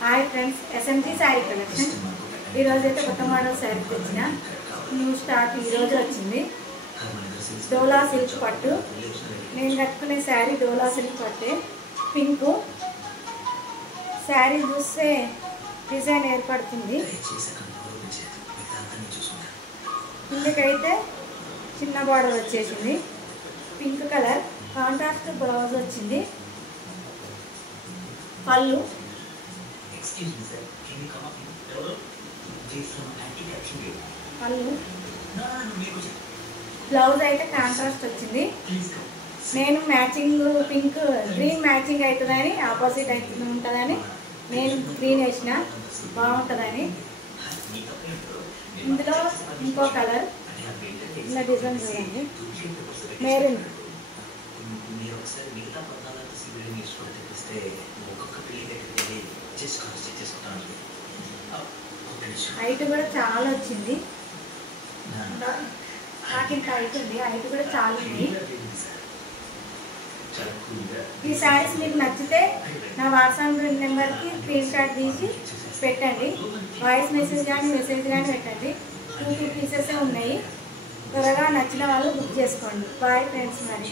Hi friends, SMG sari collection. ఈరోజు అయితే కొత్త మోడల్ శారీ తెచ్చిన న్యూ స్టాక్ ఈరోజు వచ్చింది. డోలా సిల్క్ పట్టు. నేను కట్టుకునే శారీ డోలా సిల్క్ పట్టే, పింక్. శారీ చూస్తే డిజైన్ ఏర్పడుతుంది. కిందకైతే చిన్న బార్డర్ వచ్చేసింది. పింక్ కలర్ కాంట్రాస్ట్ బ్లౌజ్ వచ్చింది. పళ్ళు పళ్ళు బ్లౌజ్ అయితే కాంట్రాస్ట్ వచ్చింది. నేను మ్యాచింగ్ పింక్ గ్రీన్ మ్యాచింగ్ అవుతుందని, ఆపోజిట్ అవుతుంది ఉంటుందని నేను గ్రీన్ వేసిన బాగుంటుందని. ఇందులో ఇంకో కలర్ ఇలా డిజైన్ చూడండి, మెరూన్. హైట్ కూడా చాలా వచ్చింది. నాకు ఇంత హైట్ ఉంది, హైట్ కూడా చాలా ఉంది. ఈ శారీస్ మీకు నచ్చితే నా వాట్సాప్ నెంబర్కి స్క్రీన్ షాట్ తీసి పెట్టండి. వాయిస్ మెసేజ్ కానీ పెట్టండి. 2 పీసెస్ ఉన్నాయి. త్వరగా నచ్చిన వాళ్ళు బుక్ చేసుకోండి. Boy friends. మరి